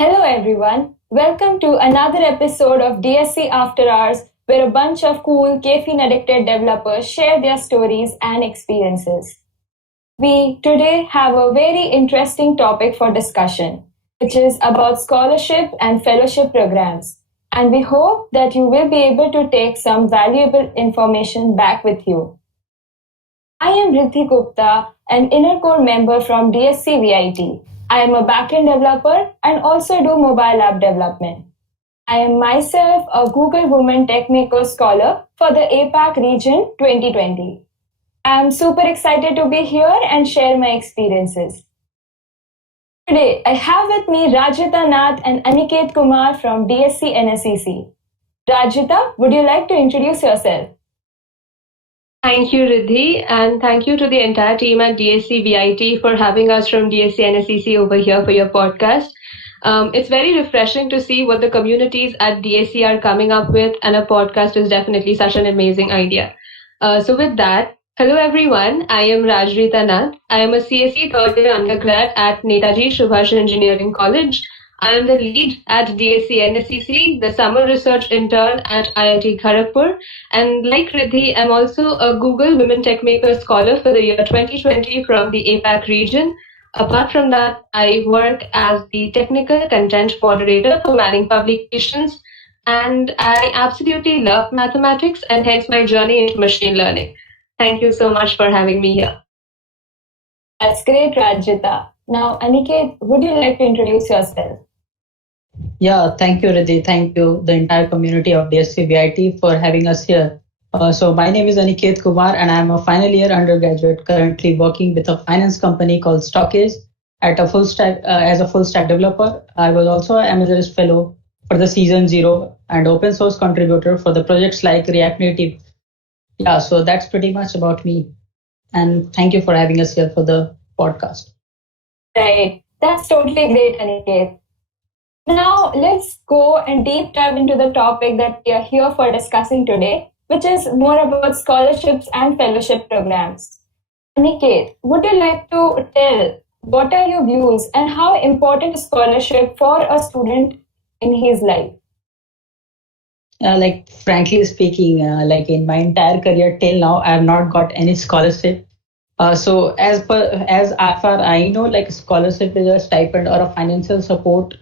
Hello, everyone. Welcome to another episode of DSC Afterhours, where a bunch of cool caffeine addicted developers share their stories and experiences. We today have a very interesting topic for discussion, which is about scholarship and fellowship programs. And we hope that you will be able to take some valuable information back with you. I am Riddhi Gupta, an inner core member from DSC VIT. I am a backend developer and also do mobile app development. I am myself a Google Women Techmaker Scholar for the APAC region 2020. I am super excited to be here and share my experiences. Today, I have with me Rajita Nath and Aniket Kumar from DSC-NSEC. Rajita, would you like to introduce yourself? Thank you, Riddhi, and thank you to the entire team at DSC VIT for having us from DSC-NSEC over here for your podcast. It's very refreshing to see what the communities at DSC are coming up with, and a podcast is definitely such an amazing idea. So with that, hello everyone, I am Rajrita Nath. I am a CSE third year undergrad at Netaji Subhash Engineering College. I am the lead at DSC-NSEC, the summer research intern at IIT Kharagpur, and like Riddhi, I'm also a Google Women Techmaker Scholar for the year 2020 from the APAC region. Apart from that, I work as the technical content moderator for Manning Publications, and I absolutely love mathematics and hence my journey into machine learning. Thank you so much for having me here. That's great, Rajita. Now, Aniket, would you like to introduce yourself? Yeah, thank you, Riddhi. Thank you, the entire community of DSC VIT for having us here. So my name is Aniket Kumar and I'm a final year undergraduate currently working with a finance company called Stockage at a full stack as a full stack developer. I was also a Amadeus Fellow for the Season 0 and open source contributor for the projects like React Native. Yeah, so that's pretty much about me. And thank you for having us here for the podcast. Right. That's totally great, Aniket. Now, let's go and deep dive into the topic that we are here for discussing today, which is more about scholarships and fellowship programs. Aniket, would you like to tell what are your views and how important is scholarship for a student in his life? Like frankly speaking, like in my entire career till now, I have not got any scholarship. So as far I know, like scholarship is a stipend or a financial support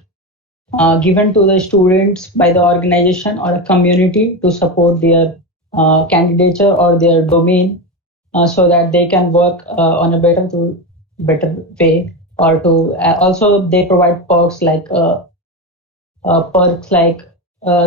given to the students by the organization or a community to support their candidature or their domain, so that they can work on a better way, or to also they provide perks like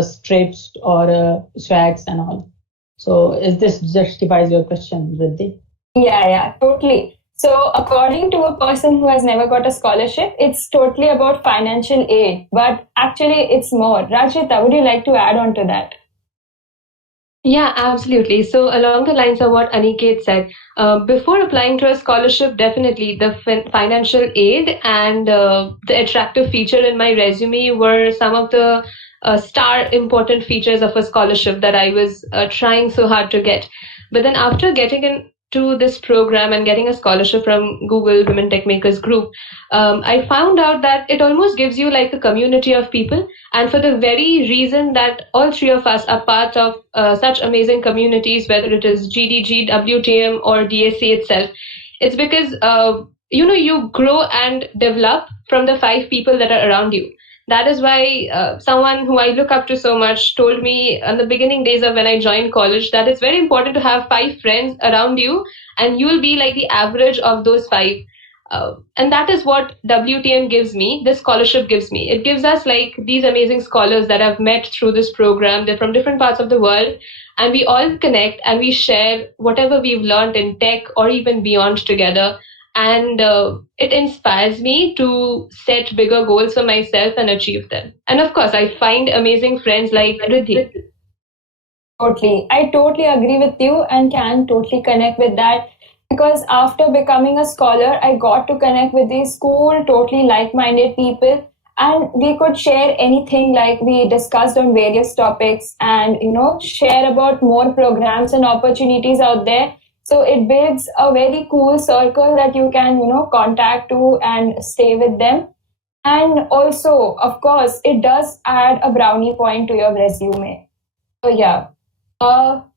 strips or swags and all. So is this justifies your question, Riddhi? Yeah, totally. So, according to a person who has never got a scholarship, it's totally about financial aid, but actually it's more. Rajita, would you like to add on to that? Yeah, absolutely. So, along the lines of what Aniket said, before applying to a scholarship, definitely the financial aid and the attractive feature in my resume were some of the star important features of a scholarship that I was trying so hard to get. But then, after getting into this program and getting a scholarship from Google Women Techmakers Group, I found out that it almost gives you like a community of people. And for the very reason that all three of us are part of such amazing communities, whether it is GDG, WTM, or DSC itself, it's because you grow and develop from the 5 people that are around you. That is why someone who I look up to so much told me in the beginning days of when I joined college that it's very important to have 5 friends around you, and you will be like the average of those 5. And that is what WTM gives me, this scholarship gives me. It gives us like these amazing scholars that I've met through this program. They're from different parts of the world, and we all connect and we share whatever we've learned in tech or even beyond together. And it inspires me to set bigger goals for myself and achieve them. And of course, I find amazing friends like Riddhi. Totally. I totally agree with you and can totally connect with that because after becoming a scholar, I got to connect with these cool, totally like-minded people, and we could share anything like we discussed on various topics and, share about more programs and opportunities out there. So it builds a very cool circle that you can, contact to and stay with them. And also, of course, it does add a brownie point to your resume. So yeah.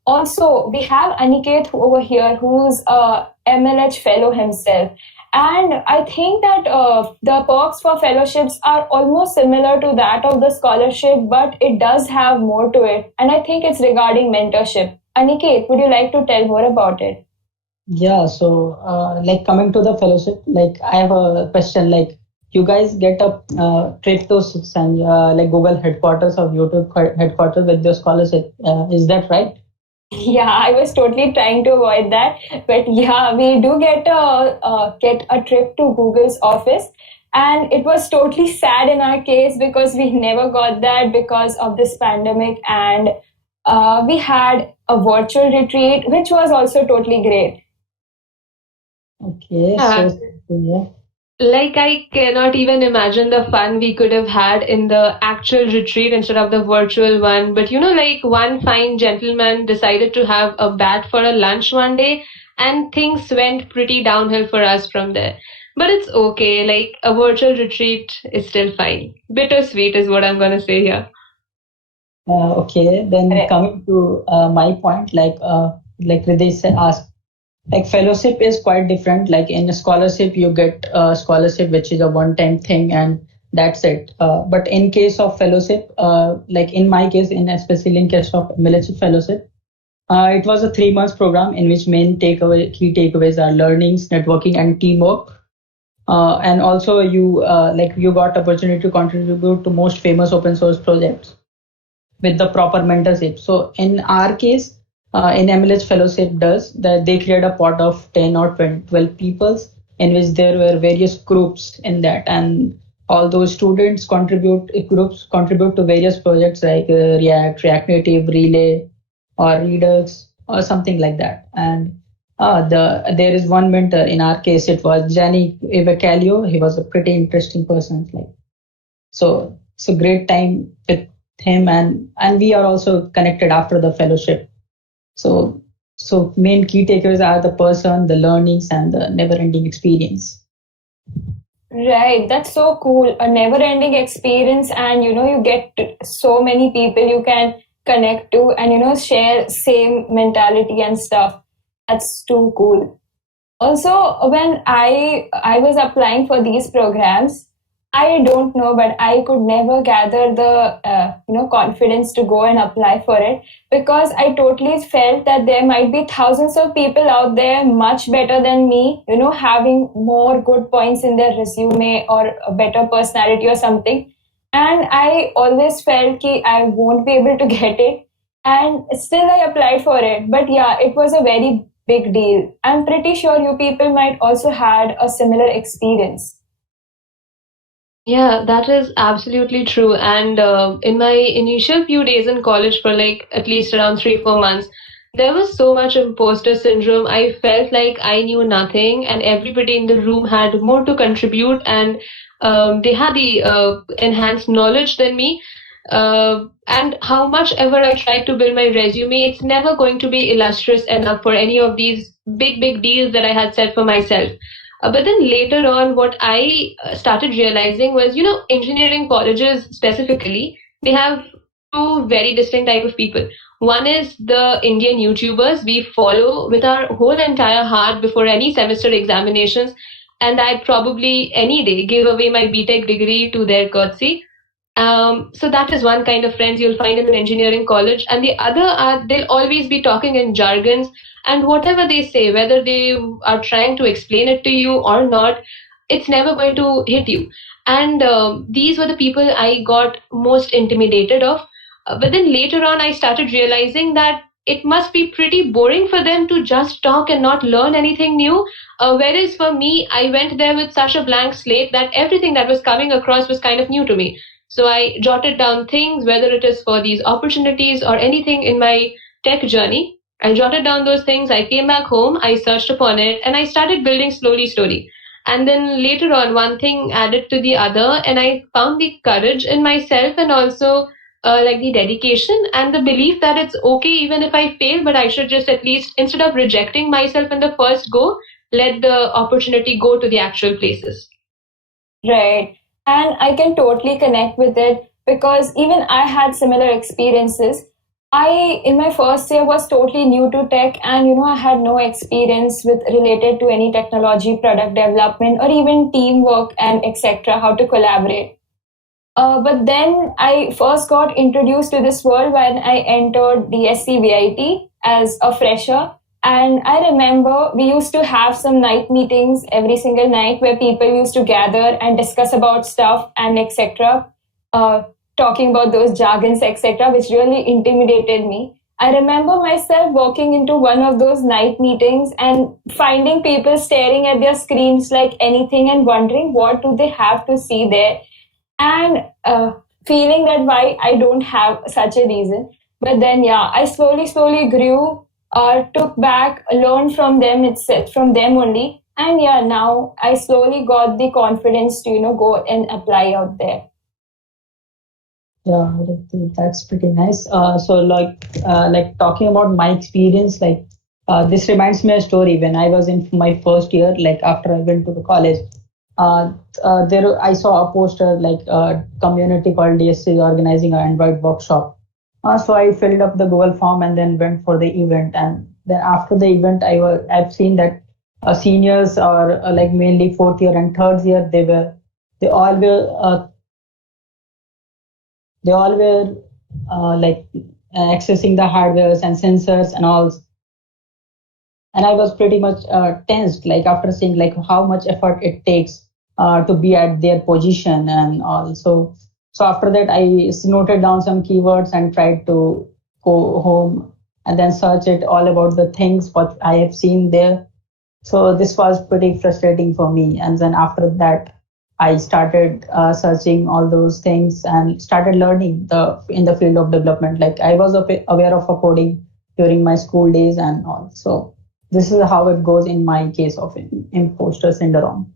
Also, we have Aniket over here, who's a MLH fellow himself. And I think that the perks for fellowships are almost similar to that of the scholarship, but it does have more to it. And I think it's regarding mentorship. Aniket, would you like to tell more about it? Yeah, so like coming to the fellowship, like I have a question. Like you guys get a trip to like Google headquarters of YouTube headquarters with your scholarship. Is that right? Yeah, I was totally trying to avoid that, but yeah, we do get a trip to Google's office, and it was totally sad in our case because we never got that because of this pandemic, and we had a virtual retreat, which was also totally great. Okay, Yeah. so yeah. Like, I cannot even imagine the fun we could have had in the actual retreat instead of the virtual one. But like one fine gentleman decided to have a bat for a lunch one day, and things went pretty downhill for us from there. But it's okay, like a virtual retreat is still fine. Bittersweet is what I'm gonna say here. Okay, then Correct. coming to my point, like Hriday asked, like fellowship is quite different. Like in a scholarship, you get a scholarship which is a one-time thing, and that's it. But in case of fellowship, like in my case, in especially in case of military fellowship, it was a 3 months program in which key takeaways are learnings, networking, and teamwork. And also you got opportunity to contribute to most famous open source projects with the proper mentorship. So in our case, in MLH Fellowship does that they create a pot of 10 or 12 people in which there were various groups in that, and all those students groups contribute to various projects like React Native, Relay, or Redux, or something like that. And there is one mentor. In our case, it was Gianni Evacalio. He was a pretty interesting person. Like so, it's a great time with him, and we are also connected after the fellowship. So, so main key takeaways are the person, the learnings, and the never-ending experience. Right, that's so cool. A never-ending experience, and you get so many people you can connect to, and share same mentality and stuff. That's too cool. Also, when I was applying for these programs, I don't know, but I could never gather the confidence to go and apply for it because I totally felt that there might be thousands of people out there much better than me, having more good points in their resume or a better personality or something. And I always felt that I won't be able to get it. And still I applied for it. But yeah, it was a very big deal. I'm pretty sure you people might also had a similar experience. Yeah, that is absolutely true. And in my initial few days in college, for like at least around 3, 4 months, there was so much imposter syndrome. I felt like I knew nothing, and everybody in the room had more to contribute, and they had the enhanced knowledge than me. And how much ever I tried to build my resume, it's never going to be illustrious enough for any of these big deals that I had set for myself. But then later on, what I started realizing was, engineering colleges specifically, they have two very distinct type of people. One is the Indian YouTubers we follow with our whole entire heart before any semester examinations, and I'd probably any day give away my BTech degree to their courtesy. So that is one kind of friends you'll find in an engineering college, and the other are they'll always be talking in jargons, and whatever they say, whether they are trying to explain it to you or not, it's never going to hit you. And these were the people I got most intimidated of. But then later on, I started realizing that it must be pretty boring for them to just talk and not learn anything new. Whereas for me, I went there with such a blank slate that everything that was coming across was kind of new to me. So I jotted down things, whether it is for these opportunities or anything in my tech journey. I jotted down those things. I came back home, I searched upon it, and I started building slowly. And then later on, one thing added to the other, and I found the courage in myself and also like the dedication and the belief that it's okay even if I fail, but I should just at least, instead of rejecting myself in the first go, let the opportunity go to the actual places. Right. And I can totally connect with it because even I had similar experiences. In my first year, was totally new to tech, and I had no experience with related to any technology, product development, or even teamwork and etc. How to collaborate. But then I first got introduced to this world when I entered DSC VIT as a fresher. And I remember we used to have some night meetings every single night where people used to gather and discuss about stuff and etc. Uh, Talking about those jargons, etc., which really intimidated me. I remember myself walking into one of those night meetings and finding people staring at their screens like anything and wondering what do they have to see there, and feeling that why I don't have such a reason. But then, yeah, I slowly grew, took back, learned from them itself, from them only. And yeah, now I slowly got the confidence to, go and apply out there. Yeah, that's pretty nice. So like talking about my experience, this reminds me of a story when I was in my first year, like after I went to the college. There I saw a poster like a community called DSC organizing an Android workshop. So I filled up the Google form and then went for the event. And then after the event, I've seen that seniors or like mainly fourth year and third year, they all were accessing the hardwares and sensors and all. And I was pretty much tensed, like after seeing like how much effort it takes to be at their position and all. So after that, I noted down some keywords and tried to go home and then search it all about the things what I have seen there. So this was pretty frustrating for me. And then after that, I started searching all those things and started learning in the field of development. Like I was aware of coding during my school days and all. So this is how it goes in my case of imposter syndrome.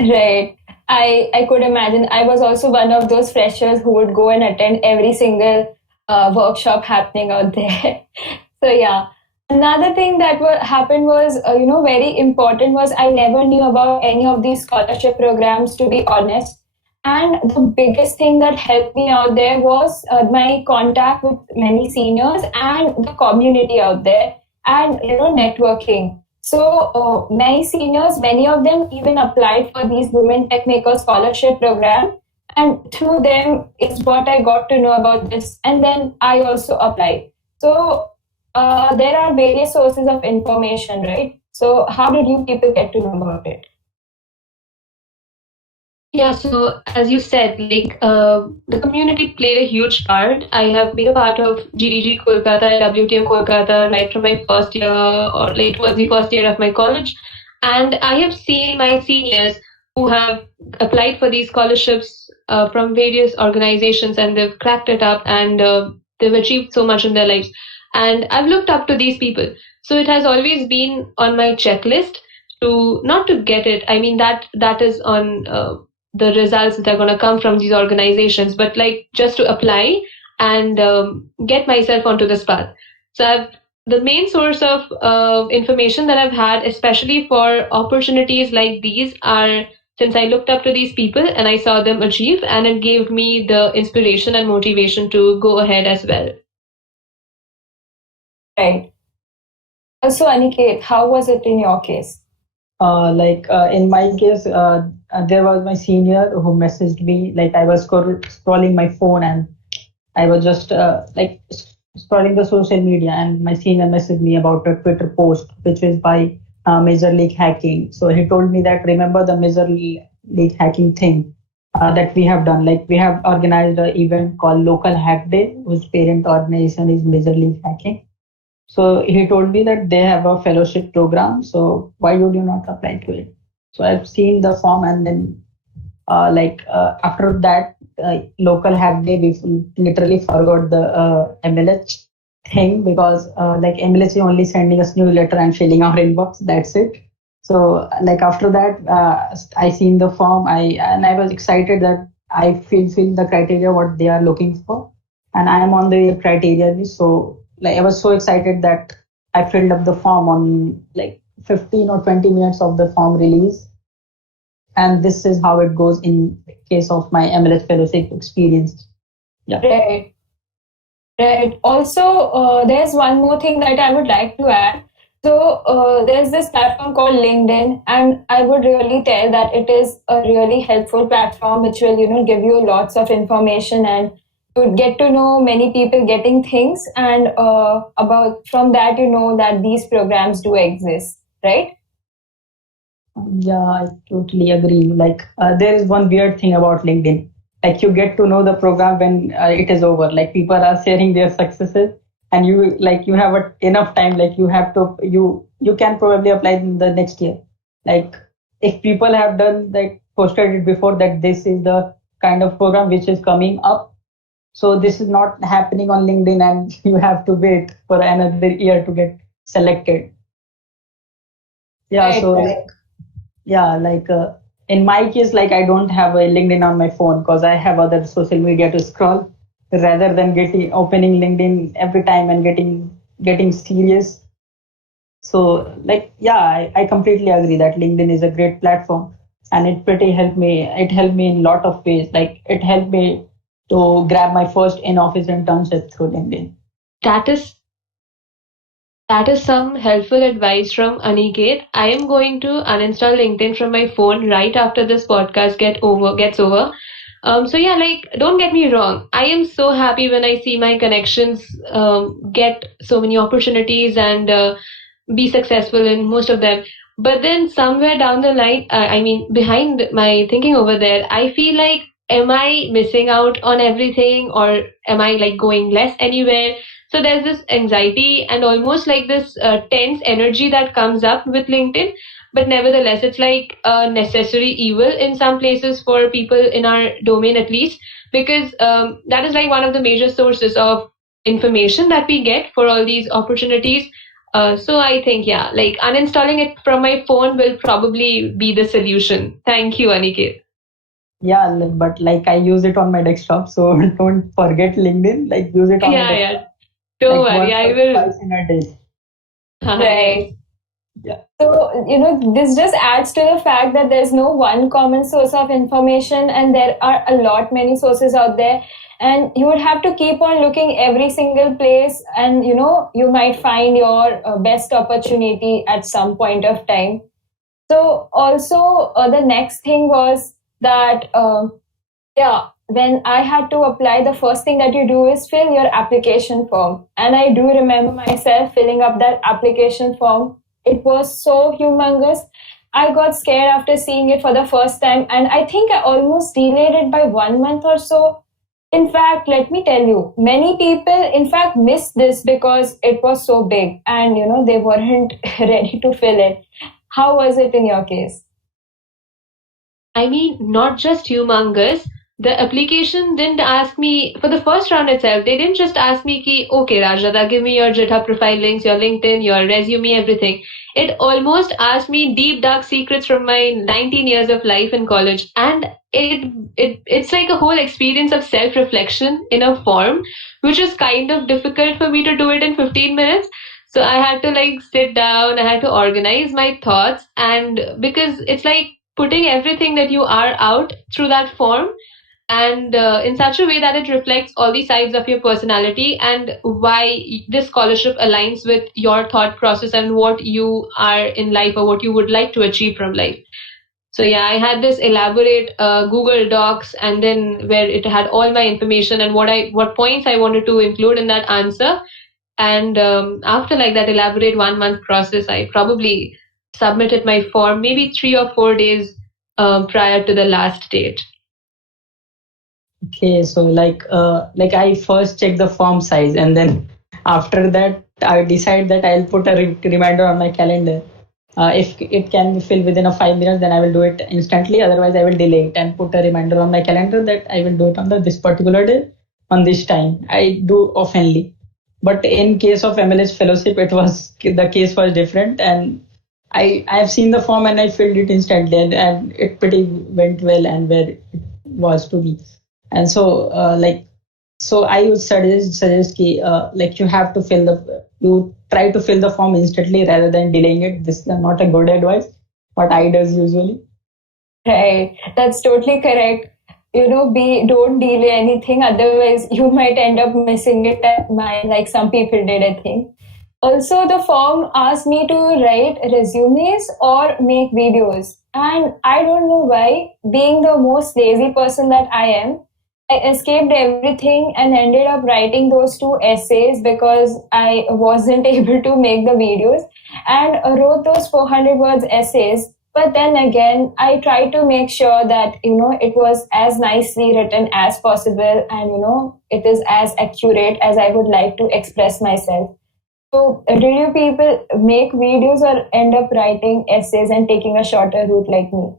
Right. I could imagine. I was also one of those freshers who would go and attend every single workshop happening out there. So yeah. Another thing that happened was, very important was I never knew about any of these scholarship programs, to be honest. And the biggest thing that helped me out there was my contact with many seniors and the community out there, and networking. So many seniors, many of them even applied for these Women Tech Maker Scholarship program, and through them is what I got to know about this, and then I also applied. So there are various sources of information, right? So how did you people get to know about it? Yeah, so as you said, the community played a huge part. I have been a part of GDG Kolkata and WTM Kolkata right from my first year or late towards the first year of my college. And I have seen my seniors who have applied for these scholarships from various organizations, and they've cracked it up, and they've achieved so much in their lives. And I've looked up to these people. So it has always been on my checklist to not to get it. I mean, that is on the results that are going to come from these organizations, but like just to apply and get myself onto this path. So the main source of information that I've had, especially for opportunities like these, are since I looked up to these people and I saw them achieve, and it gave me the inspiration and motivation to go ahead as well. Right. Also, Aniket, how was it in your case? In my case, there was my senior who messaged me. Like I was scrolling my phone and I was just scrolling the social media, and my senior messaged me about a Twitter post which is by Major League Hacking. So he told me that remember the Major League Hacking thing that we have done. Like we have organized an event called Local Hack Day, whose parent organization is Major League Hacking. So he told me that they have a fellowship program. So why would you not apply to it? So I've seen the form, and then after that local hack day, we literally forgot the MLH thing, because MLH is only sending us newsletter and filling our inbox. That's it. So after that, I seen the form. I was excited that I fulfill the criteria what they are looking for, and I am on the criteria. So I was so excited that I filled up the form on 15 or 20 minutes of the form release. And this is how it goes in case of my MLS fellowship experience. Yeah. Right. Right. Also, there's one more thing that I would like to add. So, there's this platform called LinkedIn, and I would really tell that it is a really helpful platform which will, give you lots of information and to get to know many people getting things, and about from that, that these programs do exist, right? Yeah, I totally agree. Like, there is one weird thing about LinkedIn. Like, you get to know the program when it is over. Like, people are sharing their successes, and you have enough time. Like, you can probably apply in the next year. Like, if people have done like posted it before that this is the kind of program which is coming up. So this is not happening on LinkedIn, and you have to wait for another year to get selected. Yeah, Right, so right. yeah, like in my case, like I don't have a LinkedIn on my phone because I have other social media to scroll rather than getting opening LinkedIn every time and getting serious. So like yeah, I completely agree that LinkedIn is a great platform and it helped me in a lot of ways. Like it helped me to grab my first in-office internship through LinkedIn. That is That is some helpful advice from Aniket. I am going to uninstall LinkedIn from my phone right after this podcast gets over. So yeah, like don't get me wrong. I am so happy when I see my connections get so many opportunities and be successful in most of them. But then somewhere down the line, I mean, behind my thinking over there, I feel like, am I missing out on everything or am I like going less anywhere? So there's this anxiety and almost like this tense energy that comes up with LinkedIn. But nevertheless, it's like a necessary evil in some places for people in our domain, at least, because that is like one of the major sources of information that we get for all these opportunities. So I think, yeah, like uninstalling it from my phone will probably be the solution. Thank you, Aniket. Yeah, but like I use it on my desktop, so don't forget LinkedIn. Like use it on your Yeah, desktop, yeah. Don't like worry, once I or will. twice in a day. Yes. Right. Yeah. So, this just adds to the fact that there's no one common source of information, and there are a lot many sources out there. And you would have to keep on looking every single place, and you might find your best opportunity at some point of time. So, also, the next thing was that, yeah, when I had to apply, the first thing that you do is fill your application form. And I do remember myself filling up that application form. It was so humongous. I got scared after seeing it for the first time, and I think I almost delayed it by 1 month or so. In fact, let me tell you, many people, in fact, missed this because it was so big and, they weren't ready to fill it. How was it in your case? I mean, not just humongous. The application didn't ask me for the first round itself. They didn't just ask me, ki, okay, Rajada, give me your GitHub profile links, your LinkedIn, your resume, everything. It almost asked me deep dark secrets from my 19 years of life in college, and it's like a whole experience of self reflection in a form, which is kind of difficult for me to do it in 15 minutes. So I had to like sit down, I had to organize my thoughts, and because it's like putting everything that you are out through that form and in such a way that it reflects all the sides of your personality and why this scholarship aligns with your thought process and what you are in life or what you would like to achieve from life. So yeah, I had this elaborate Google Docs, and then where it had all my information and what points I wanted to include in that answer. And after like that elaborate 1 month process, I probably submitted my form maybe 3 or 4 days prior to the last date. Okay, so like I first check the form size and then after that I decide that I'll put a reminder on my calendar. If it can be filled within a 5 minutes, then I will do it instantly. Otherwise, I will delay it and put a reminder on my calendar that I will do it on this particular day on this time. I do oftenly, but in case of MLS fellowship, the case was different, and I have seen the form and I filled it instantly, and it pretty went well and where it was to be. And so so I would suggest ki, like you try to fill the form instantly rather than delaying it. This is not a good advice what I does usually. Right. That's totally correct. Don't delay anything, otherwise you might end up missing it at mine, like some people did, I think. Also, the form asked me to write resumes or make videos. And I don't know why, being the most lazy person that I am, I escaped everything and ended up writing those two essays because I wasn't able to make the videos, and wrote those 400 words essays. But then again, I tried to make sure that it was as nicely written as possible, and it is as accurate as I would like to express myself. So, did you people make videos or end up writing essays and taking a shorter route like me?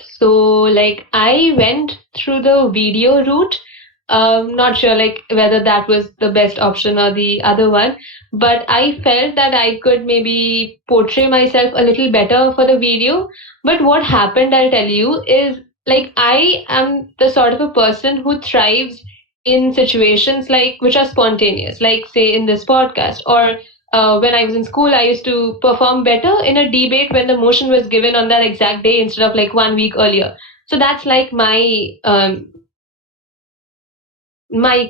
So, like, I went through the video route. Not sure, like, whether that was the best option or the other one, but I felt that I could maybe portray myself a little better for the video. But what happened, I'll tell you, is like I am the sort of a person who thrives in situations like which are spontaneous, like say in this podcast, or when I was in school, I used to perform better in a debate when the motion was given on that exact day instead of like 1 week earlier. So that's like my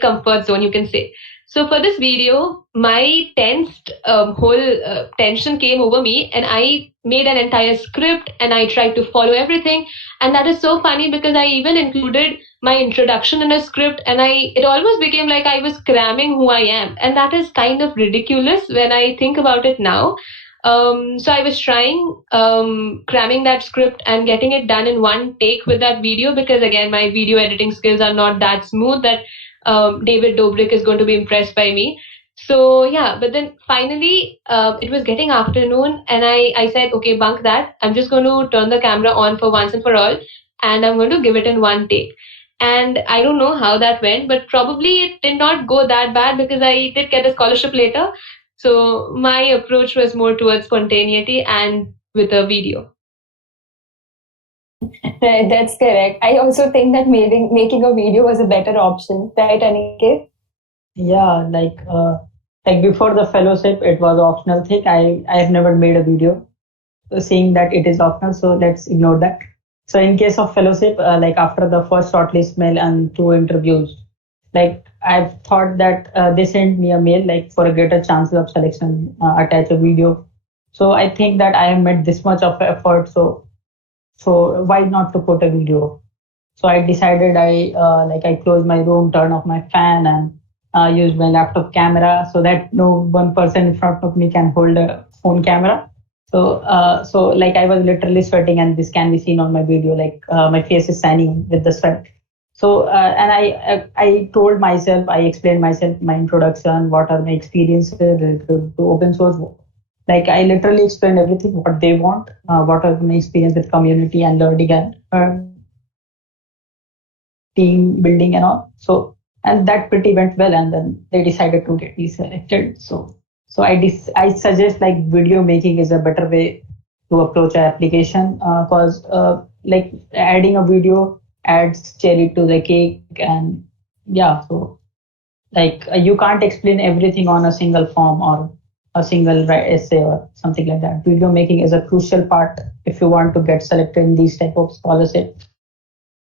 comfort zone, you can say. So for this video, my tensed whole tension came over me, and I made an entire script and I tried to follow everything. And that is so funny because I even included my introduction in a script, and it almost became like I was cramming who I am, and that is kind of ridiculous when I think about it now. So I was trying cramming that script and getting it done in one take with that video, because again, my video editing skills are not that smooth that David Dobrik is going to be impressed by me. So yeah, but then finally it was getting afternoon, and I said, okay, bunk that. I'm just going to turn the camera on for once and for all, and I'm going to give it in one take. And I don't know how that went, but probably it did not go that bad because I did get a scholarship later. So my approach was more towards spontaneity and with a video. Right, that's correct. I also think that making a video was a better option, right, Aniket? Yeah, like before the fellowship, it was optional thing. I have never made a video, so saying that it is optional, so let's ignore that. So in case of fellowship, like after the first shortlist mail and two interviews, like I've thought that they sent me a mail like for a greater chances of selection, attach a video. So I think that I have made this much of effort, so why not to put a video? So I decided I closed my room, turn off my fan, and used my laptop camera so that no one person in front of me can hold a phone camera. So like I was literally sweating, and this can be seen on my video. Like my face is shining with the sweat. So and I told myself, I explained myself, my introduction, what are my experiences related to open source. Like I literally explained everything what they want, what are my experience with community and learning and team building and all. So and that pretty went well, and then they decided to get me selected. So I suggest like video making is a better way to approach an application, because like adding a video adds cherry to the cake. And yeah, so like you can't explain everything on a single form or a single essay or something like that. Video making is a crucial part if you want to get selected in these type of scholarship.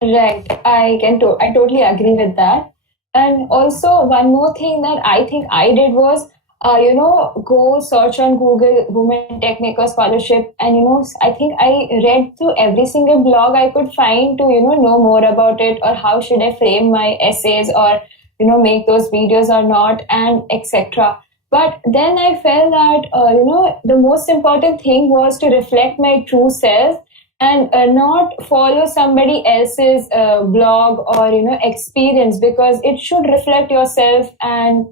Right. I totally agree with that. And also one more thing that I think I did was, go search on Google Women Technical Scholarship, and I think I read through every single blog I could find to know more about it, or how should I frame my essays, or make those videos or not, and etc. But then I felt that the most important thing was to reflect my true self, and not follow somebody else's blog or experience, because it should reflect yourself. And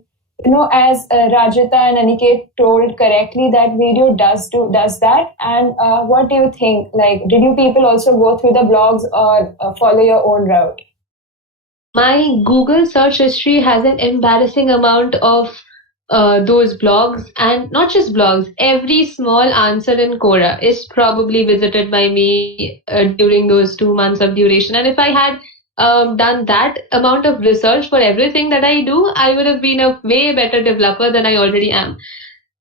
as Rajita and Aniket told correctly, that video does that. And what do you think, like, did you people also go through the blogs, or follow your own route? My Google search history has an embarrassing amount of those blogs, and not just blogs. Every small answer in Quora is probably visited by me during those 2 months of duration. And if I had done that amount of research for everything that I do, I would have been a way better developer than I already am.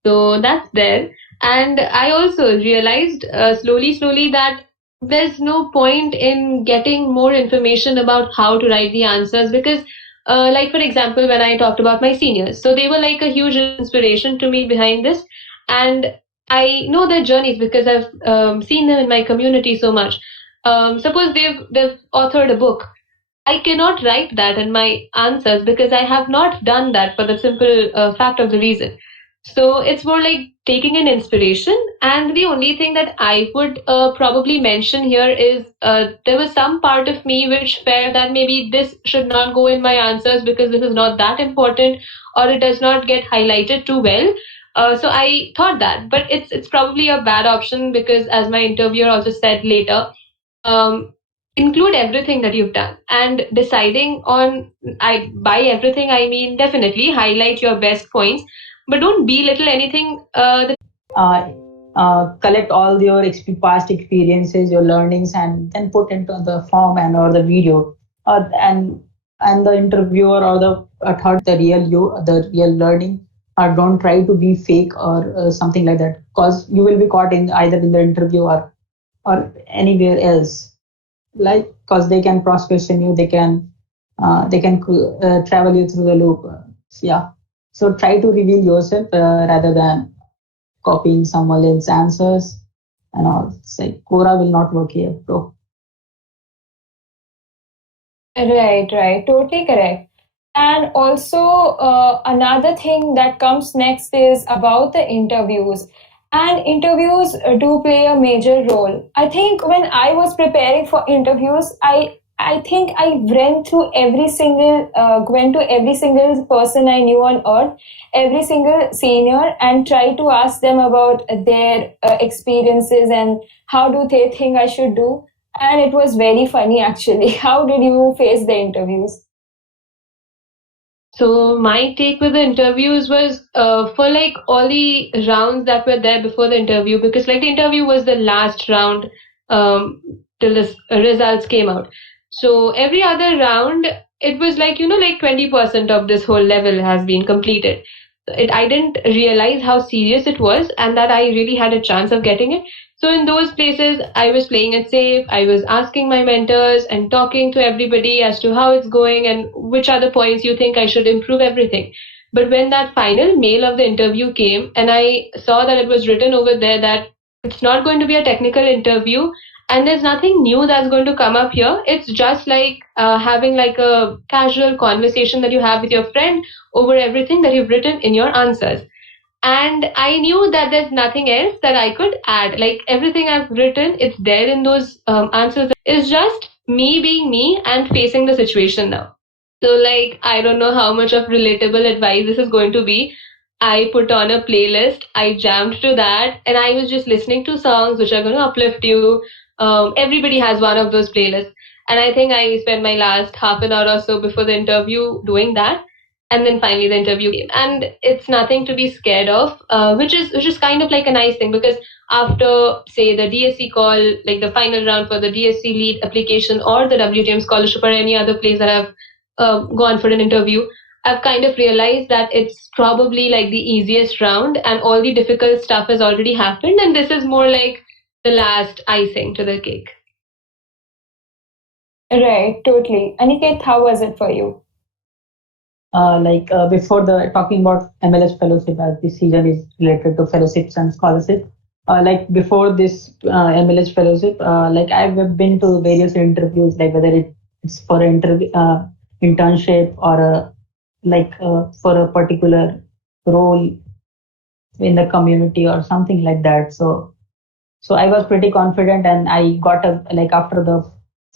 So that's there. And I also realized slowly that there's no point in getting more information about how to write the answers because like for example when I talked about my seniors, so they were like a huge inspiration to me behind this, and I know their journeys because I've seen them in my community so much. Suppose they've authored a book. I cannot write that in my answers because I have not done that for the simple fact of the reason. So it's more like taking an inspiration. And the only thing that I would probably mention here is there was some part of me which felt that maybe this should not go in my answers because this is not that important or it does not get highlighted too well. So I thought that, but it's probably a bad option because as my interviewer also said later, um, include everything that you've done and deciding on I by everything I mean definitely highlight your best points, but don't belittle anything uh, collect all your past experiences, your learnings, and then put into the form and or the video, and the interviewer or the third the real you, the real learning. Don't try to be fake or something like that, because you will be caught in either in the interview or anywhere else. Like, because they can cross question you, they can travel you through the loop. Yeah. So try to reveal yourself rather than copying someone else's answers and all. It's like Quora will not work here, bro. Right. Totally correct. And also, another thing that comes next is about the interviews. And interviews do play a major role. I think when I was preparing for interviews, I think I went to every single person I knew on earth, every single senior, and tried to ask them about their experiences and how do they think I should do. And it was very funny actually. How did you face the interviews? So my take with the interviews was for like all the rounds that were there before the interview, because like the interview was the last round till the results came out. So every other round, it was like, you know, like 20% of this whole level has been completed. I didn't realize how serious it was and that I really had a chance of getting it. So in those places, I was playing it safe. I was asking my mentors and talking to everybody as to how it's going and which are the points you think I should improve everything. But when that final mail of the interview came and I saw that it was written over there that it's not going to be a technical interview and there's nothing new that's going to come up here. It's just like having like a casual conversation that you have with your friend over everything that you've written in your answers. And I knew that there's nothing else that I could add. Like everything I've written, it's there in those answers. It's just me being me and facing the situation now. So, like, I don't know how much of relatable advice this is going to be. I put on a playlist, I jammed to that, and I was just listening to songs which are going to uplift you. Everybody has one of those playlists. And I think I spent my last half an hour or so before the interview doing that. And then finally the interview came. And it's nothing to be scared of, which is kind of like a nice thing because after, say, the DSC call, like the final round for the DSC lead application or the WTM scholarship or any other place that I've gone for an interview, I've kind of realized that it's probably like the easiest round and all the difficult stuff has already happened. And this is more like the last icing to the cake. Right, totally. Aniket, how was it for you? Before the talking about MLS fellowship, as this season is related to fellowships and scholarships. Like before this MLS fellowship, like I've been to various interviews, like whether it's for an internship or for a particular role in the community or something like that. So I was pretty confident, and I got after the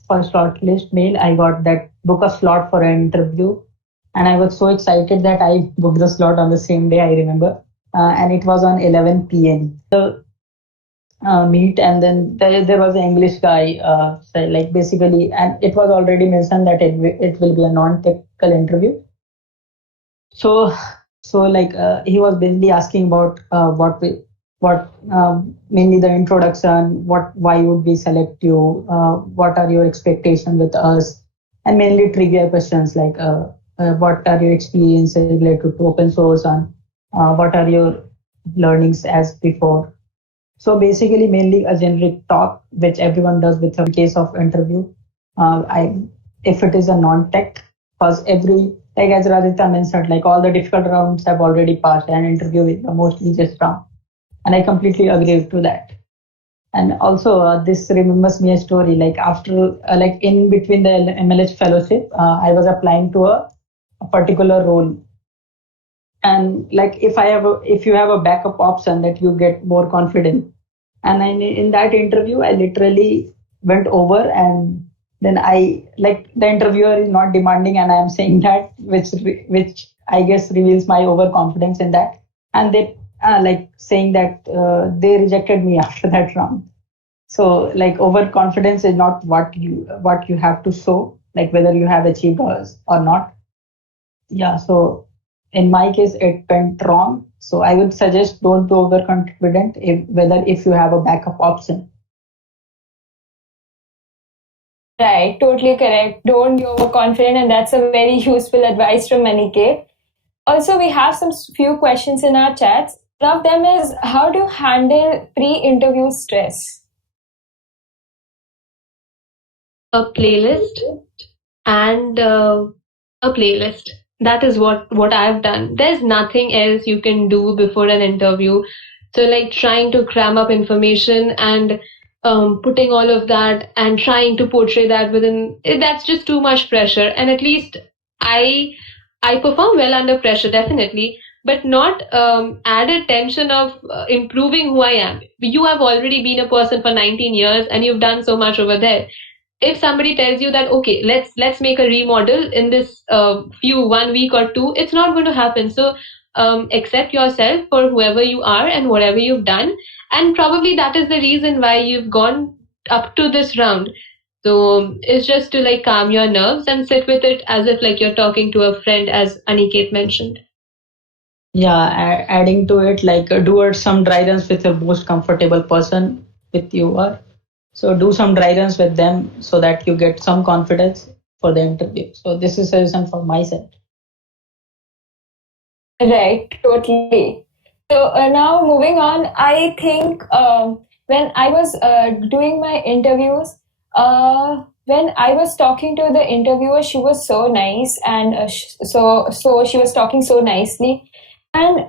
first shortlist mail, I got that book a slot for an interview. And I was so excited that I booked the slot on the same day, I remember. And it was on 11 p.m. The meet, and then there was an English guy, basically, and it was already mentioned that it will be a non-technical interview. So he was mainly asking about mainly the introduction, why would we select you, what are your expectations with us, and mainly trivia questions like what are your experiences related to open source, and what are your learnings as before. So basically, mainly a generic talk, which everyone does with a case of interview. I if it is a non-tech, because every like as Radhika mentioned, like all the difficult rounds have already passed, and interview is the most easiest round, and I completely agree to that. And also, this remembers me a story. Like after, like in between the MLH fellowship, I was applying to a particular role, and like if you have a backup option that you get more confident. And in that interview, I literally went over, and then I like the interviewer is not demanding, and I am saying that, which I guess reveals my overconfidence in that. And they like saying that they rejected me after that round. So like overconfidence is not what you have to show, like whether you have achieved or not. Yeah. So in my case, it went wrong. So I would suggest don't be overconfident if you have a backup option. Right, totally correct. Don't be overconfident, and that's a very useful advice from Aniket. Also, we have some few questions in our chats. One of them is, how do you handle pre-interview stress? A playlist and a playlist. That is what I've done. There's nothing else you can do before an interview. So like trying to cram up information and putting all of that and trying to portray that that's just too much pressure. And at least I I perform well under pressure, definitely, but not added tension of improving who I am. You have already been a person for 19 years and you've done so much over there. If somebody tells you that okay, let's make a remodel in this few 1 week or two, it's not going to happen. So accept yourself for whoever you are and whatever you've done, and probably that is the reason why you've gone up to this round. So it's just to like calm your nerves and sit with it as if like you're talking to a friend, as Aniket mentioned. Yeah, adding to it, like do some dry runs with your most comfortable person with you are. So do some dry runs with them so that you get some confidence for the interview. So this is a reason from my side. Right, totally. So now moving on, I think when I was doing my interviews, when I was talking to the interviewer, she was so nice, and so she was talking so nicely, and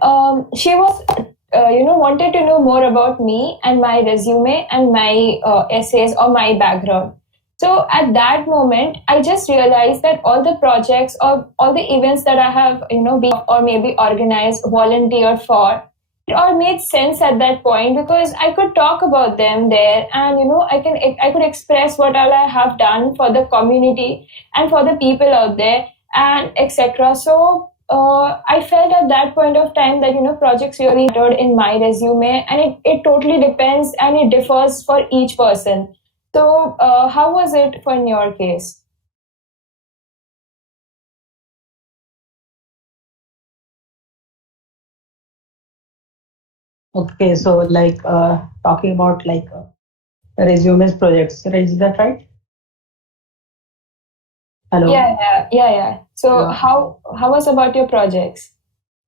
she was wanted to know more about me and my resume and my essays or my background. So at that moment, I just realized that all the projects or all the events that I have, been or maybe organized, volunteered for, it all made sense at that point because I could talk about them there, and I could express what all I have done for the community and for the people out there, and etc. So I felt at that point of time that projects really mattered in my resume, and it totally depends and it differs for each person. So, how was it for in your case? Okay, so like talking about like resumes projects, right? Is that right? Hello. Yeah. So, Yeah. how was about your projects?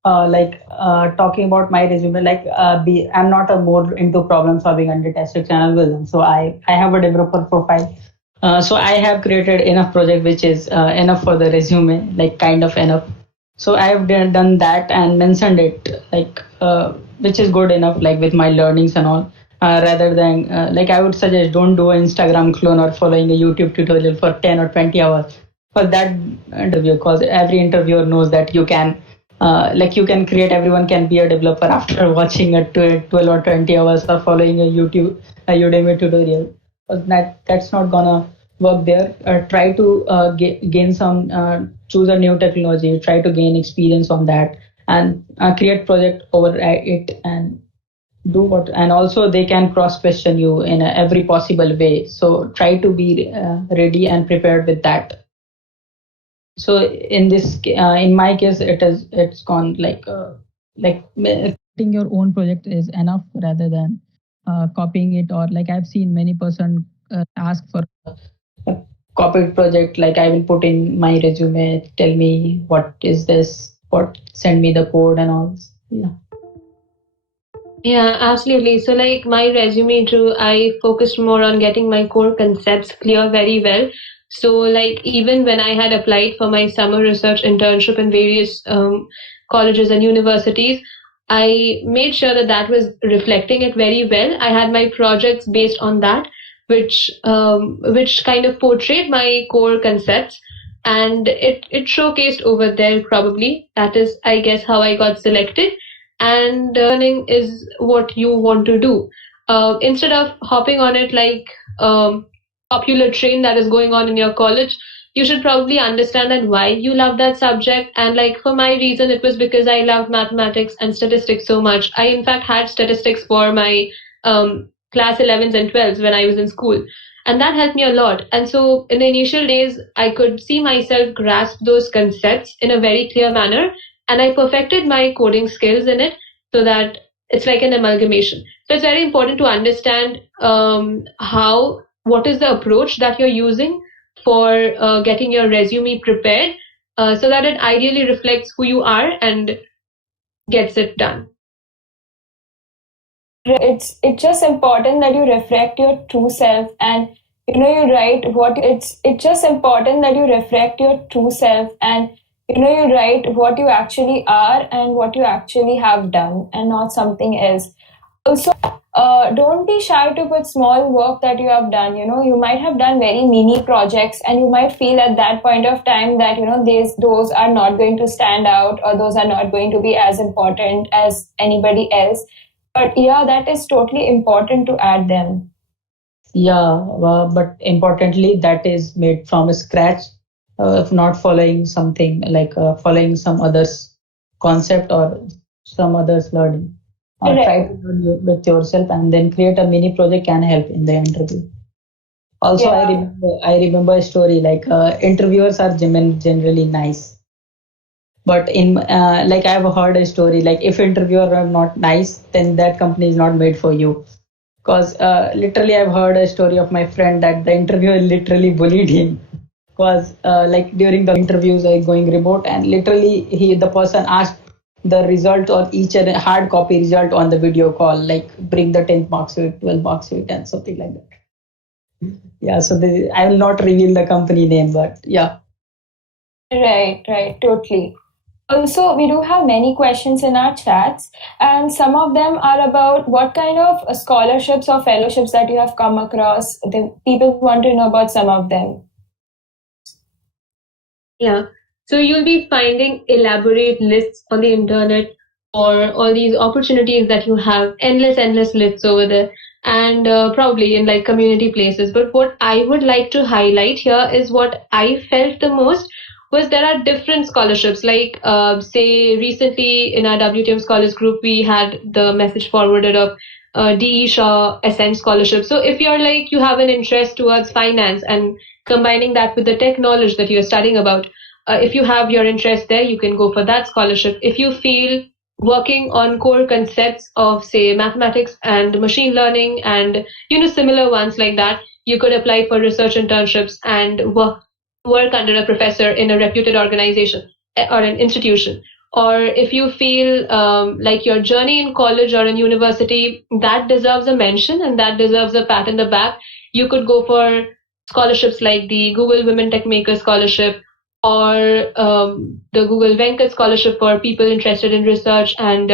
Talking about my resume, I'm not a more into problem solving under statistics and algorithm. So I have a developer profile. So I have created enough project which is enough for the resume, like kind of enough. So I have done that and mentioned it, which is good enough, like with my learnings and all. Rather than like I would suggest don't do an Instagram clone or following a YouTube tutorial for 10 or 20 hours for that interview, because every interviewer knows that you can you can create, everyone can be a developer after watching a 12 or 20 hours or following a Udemy tutorial. But that's not gonna work there. Try to gain choose a new technology, try to gain experience on that, and create project over it, and do what. And also they can cross question you in every possible way. So try to be ready and prepared with that. So in my case, it's gone creating your own project is enough rather than copying it, or like I've seen many person ask for a copied project. Like I will put in my resume, tell me what is this, what, send me the code and all. Yeah. Yeah, absolutely. So, like my resume too, I focused more on getting my core concepts clear very well. So, like even when I had applied for my summer research internship in various colleges and universities, I made sure that that was reflecting it very well. I had my projects based on that, which kind of portrayed my core concepts, and it showcased over there. Probably that is, I guess, how I got selected. And learning is what you want to do. Instead of hopping on it like popular train that is going on in your college, you should probably understand that why you love that subject. And like for my reason, it was because I loved mathematics and statistics so much. I in fact had statistics for my class 11s and 12s when I was in school. And that helped me a lot. And so in the initial days, I could see myself grasp those concepts in a very clear manner, and I perfected my coding skills in it so that it's like an amalgamation. So it's very important to understand what is the approach that you're using for getting your resume prepared, so that it ideally reflects who you are and gets it done. It's just important that you reflect your true self, and you write what it's just important that you reflect your true self, and you write what you actually are and what you actually have done, and not something else. Also, don't be shy to put small work that you have done. You might have done very mini projects, and you might feel at that point of time that those are not going to stand out, or those are not going to be as important as anybody else. But yeah, that is totally important to add them. Yeah, but importantly, that is made from scratch, if not following something like following some others concept or some others learning. Try to learn with yourself and then create a mini project can help in the interview. Also, Yeah. I remember a story like interviewers are generally nice, but in like I've heard a story like if interviewer are not nice, then that company is not made for you. Because literally, I've heard a story of my friend that the interviewer literally bullied him. Because like during the interviews, going remote, and literally the person asked the result or each and hard copy result on the video call, like bring the 10th mark sheet, 12th mark sheet, and something like that. Yeah, so I will not reveal the company name, but yeah. Right, totally. Also, we do have many questions in our chats, and some of them are about what kind of scholarships or fellowships that you have come across. The people want to know about some of them. Yeah. So you'll be finding elaborate lists on the internet or all these opportunities that you have, endless lists over there, and probably in like community places. But what I would like to highlight here is what I felt the most was there are different scholarships. Like, say, recently in our WTM Scholars group, we had the message forwarded of DE Shaw Ascent Scholarship. So if you're like, you have an interest towards finance and combining that with the tech knowledge that you're studying about, if you have your interest there, you can go for that scholarship. If you feel working on core concepts of, say, mathematics and machine learning and similar ones like that, you could apply for research internships and work under a professor in a reputed organization or an institution. Or if you feel like your journey in college or in university that deserves a mention and that deserves a pat in the back, you could go for scholarships like the Google Women Tech Maker Scholarship or the Google Venkat Scholarship for people interested in research and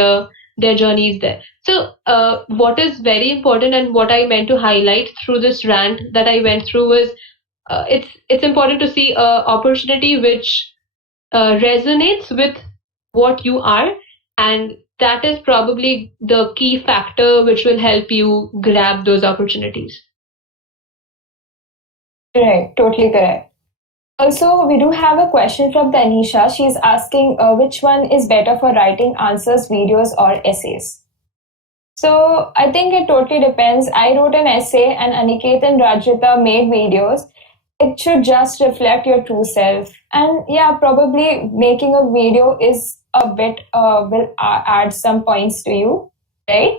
their journeys there. So, what is very important and what I meant to highlight through this rant that I went through was it's important to see a opportunity which resonates with what you are, and that is probably the key factor which will help you grab those opportunities. Right, totally correct. Also, we do have a question from Tanisha. She's asking which one is better for writing answers, videos, or essays. So I think it totally depends. I wrote an essay, and Aniket and Rajita made videos. It should just reflect your true self. And yeah, probably making a video is a bit will add some points to you, right?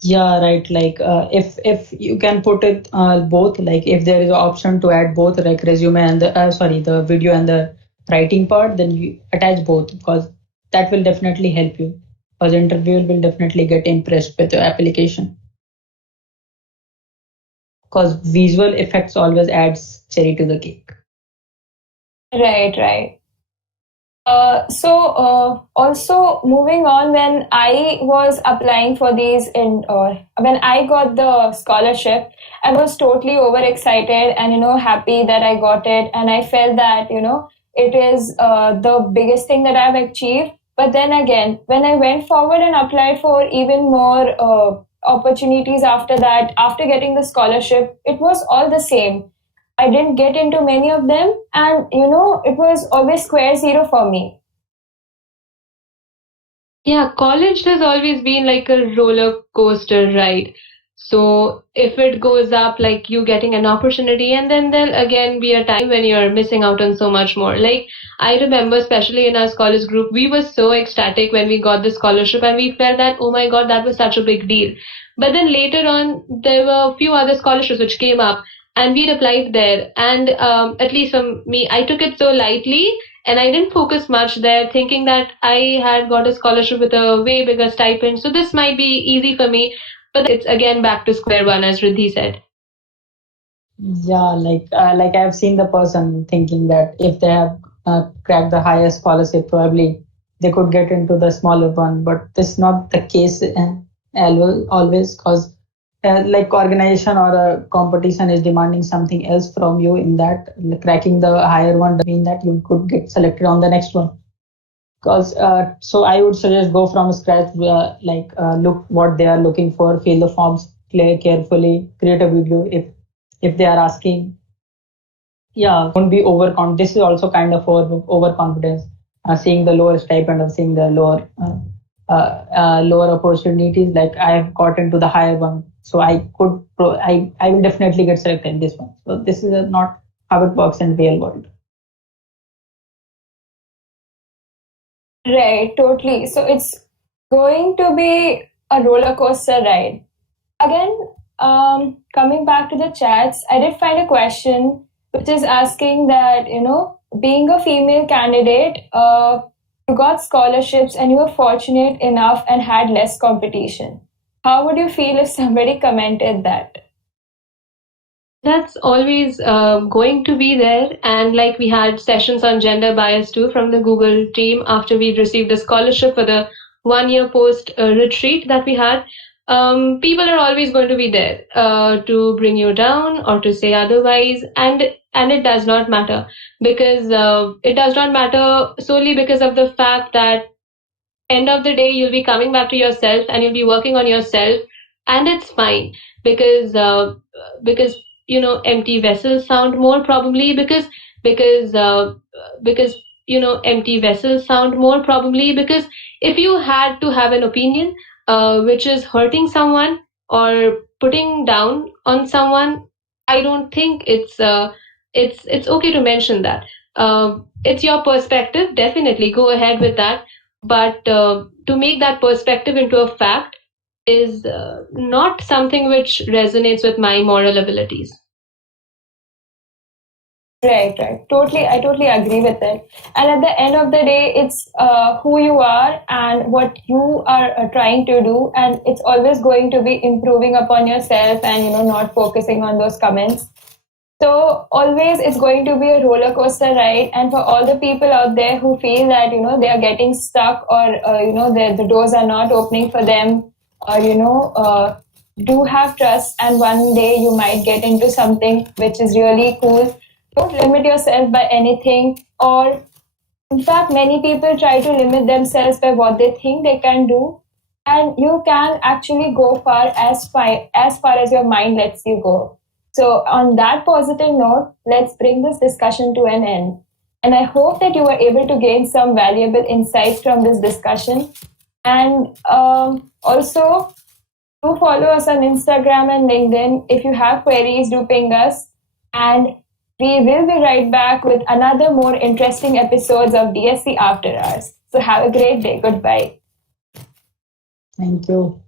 Yeah, right. Like if you can put it both, like if there is an option to add both, like resume and the video and the writing part, then you attach both because that will definitely help you. because interviewer will definitely get impressed with your application. Because visual effects always adds cherry to the cake. Right, right. Also moving on, when I was applying for these or when I got the scholarship, I was totally overexcited and happy that I got it, and I felt that it is the biggest thing that I've achieved. But then again, when I went forward and applied for even more opportunities after that, after getting the scholarship, it was all the same. I didn't get into many of them, and it was always square zero for me. Yeah, college has always been like a roller coaster ride. So if it goes up, like you getting an opportunity, and then there'll again be a time when you're missing out on so much more. Like I remember, especially in our scholars group, we were so ecstatic when we got the scholarship, and we felt that, oh my God, that was such a big deal. But then later on, there were a few other scholarships which came up, and we applied there. And at least for me, I took it so lightly, and I didn't focus much there, thinking that I had got a scholarship with a way bigger stipend. So this might be easy for me. But it's again back to square one, as Riddhi said. Yeah, like I've seen the person thinking that if they have cracked the highest scholarship, probably they could get into the smaller one. But this is not the case always, because like organization or a competition is demanding something else from you. In that, cracking the higher one doesn't mean that you could get selected on the next one. Because so I would suggest go from scratch, look what they are looking for, fill the forms clear carefully, create a video if they are asking. Yeah, don't be overconfident. This is also kind of overconfidence, seeing the lower stipend or seeing the lower opportunities. Like I have got into the higher one, so I will definitely get selected in this one. So this is not how it works in real world. Right, totally. So it's going to be a roller coaster ride. Again, coming back to the chats, I did find a question which is asking that, being a female candidate, you got scholarships and you were fortunate enough and had less competition. How would you feel if somebody commented that? That's always going to be there. And like we had sessions on gender bias too from the Google team after we received the scholarship for the 1 year post retreat that we had. People are always going to be there to bring you down or to say otherwise. And it does not matter, because it does not matter solely because of the fact that end of the day you'll be coming back to yourself and you'll be working on yourself, and it's fine. Because empty vessels sound more, probably because empty vessels sound more, probably because if you had to have an opinion which is hurting someone or putting down on someone, I don't think it's okay to mention that. It's your perspective, definitely go ahead with that, but to make that perspective into a fact is not something which resonates with my moral abilities. Right, right. Totally, I totally agree with it. And at the end of the day, it's who you are and what you are trying to do, and it's always going to be improving upon yourself and not focusing on those comments. So always it's going to be a roller coaster ride. And for all the people out there who feel that they are getting stuck, or the doors are not opening for them, or do have trust, and one day you might get into something which is really cool. Don't limit yourself by anything, or in fact, many people try to limit themselves by what they think they can do, and you can actually go far as your mind lets you go. So, on that positive note, let's bring this discussion to an end. And I hope that you were able to gain some valuable insights from this discussion. And also, do follow us on Instagram and LinkedIn. If you have queries, do ping us. And we will be right back with another more interesting episodes of DSC After Hours. So have a great day. Goodbye. Thank you.